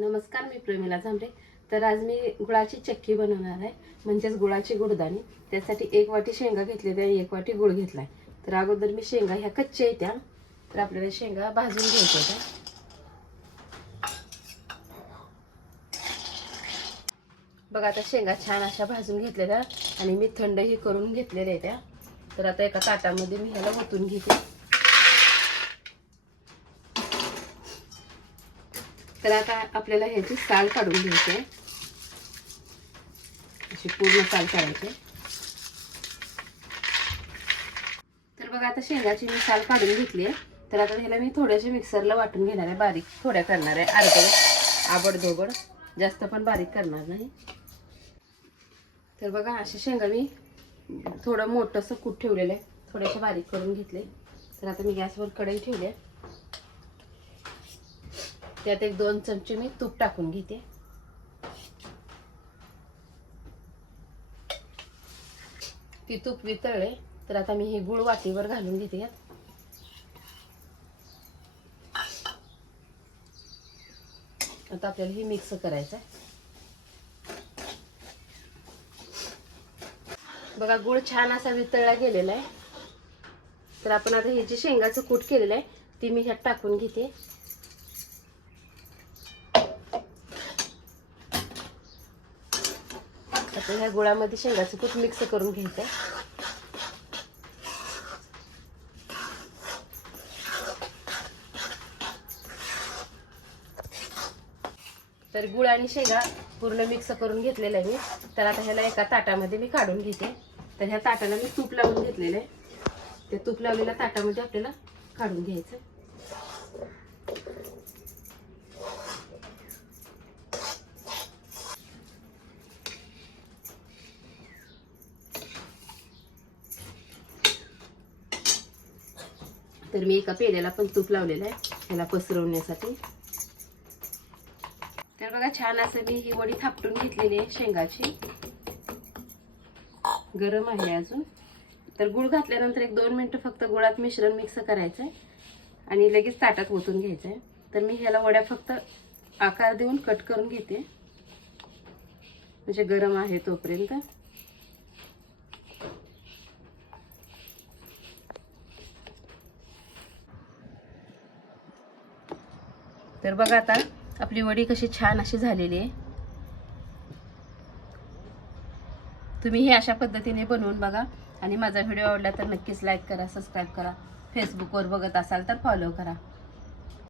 नमस्कार मी प्रेमिला झांबरे. तर आज मी गुळाची चक्की बनवणार आहे. म्हणजेच गुळाची गुडदाणी. त्यासाठी एक वाटी शेंगा घेतलेल्या आणि एक वाटी गुळ घेतला आहे तर अगोदर मी शेंगा ह्या कच्च्या येत्या. तर आपल्याला शेंगा भाजून घ्यायच्या होत्या. बघा आता शेंगा छान अशा भाजून घेतलेल्या. आणि मी थंडही करून घेतलेल्या त्या. तर आता एका ताटामध्ये मी ह्याला ओतून घेते. तर आता आपल्याला ह्याची साल काढून घ्यायची आहे. अशी पूर्ण साल काढायची तर बघा आता शेंगाची मी साल काढून घेतली आहे. तर आता ह्याला मी थोड्याशा मिक्सरला वाटून घेणार आहे. बारीक थोड्या करणार आहे. अर्धे. आबडधोबड जास्त पण बारीक करणार नाही. तर बघा असे शेंगा मी थोडं मोठंसं कूट ठेवलेलं आहे. थोडेसे बारीक करून घेतले. तर आता मी गॅसवर कढई ठेवली आहे. त्यात एक दोन चमचे मी तूप टाकून घेते. ती तूप वितळले तर आता मी हे गुळ वाटीवर घालून घेते. यात आता आपल्याला हे मिक्स करायचं आहे. बघा गुळ छान असा वितळला गेलेला आहे. तर आपण आता हे जे शेंगाचं कूट केलेलं आहे ती मी ह्यात टाकून घेते. आता ह्या गुळामध्ये शेंगाचं कूट मिक्स करून घ्यायचं. तर गुळ आणि शेंगा पूर्ण मिक्स करून घेतलेलं आहे मी. तर आता ह्याला एका ताटामध्ये मी काढून घेते. तर ह्या ताटाला मी तूप लावून घेतलेलं आहे. त्या तूप लावलेल्या ताटामध्ये आपल्याला काढून घ्यायचं तर मी एका पेल्याला पण तूप लावलेलं आहे ह्याला पसरवण्यासाठी. तर बघा छान असं मी ही वडी थापटून घेतलेली आहे शेंगाची. गरम आहे अजून. तर गुळ घातल्यानंतर एक दोन मिनटं फक्त गुळात मिश्रण मिक्स करायचं आहे आणि लगेच ताटात ओतून घ्यायचं आहे तर मी ह्याला वड्या फक्त आकार देऊन कट करून घेते. म्हणजे गरम आहे तोपर्यंत. तर बघा आता आपली वडी कशी छान अशी झालेली आहे. तुम्ही हे अशा पद्धतीने बनवून बघा. आणि माझा व्हिडिओ आवडला तर नक्कीच लाईक करा सबस्क्राईब करा. फेसबुकवर बघत असाल तर फॉलो करा.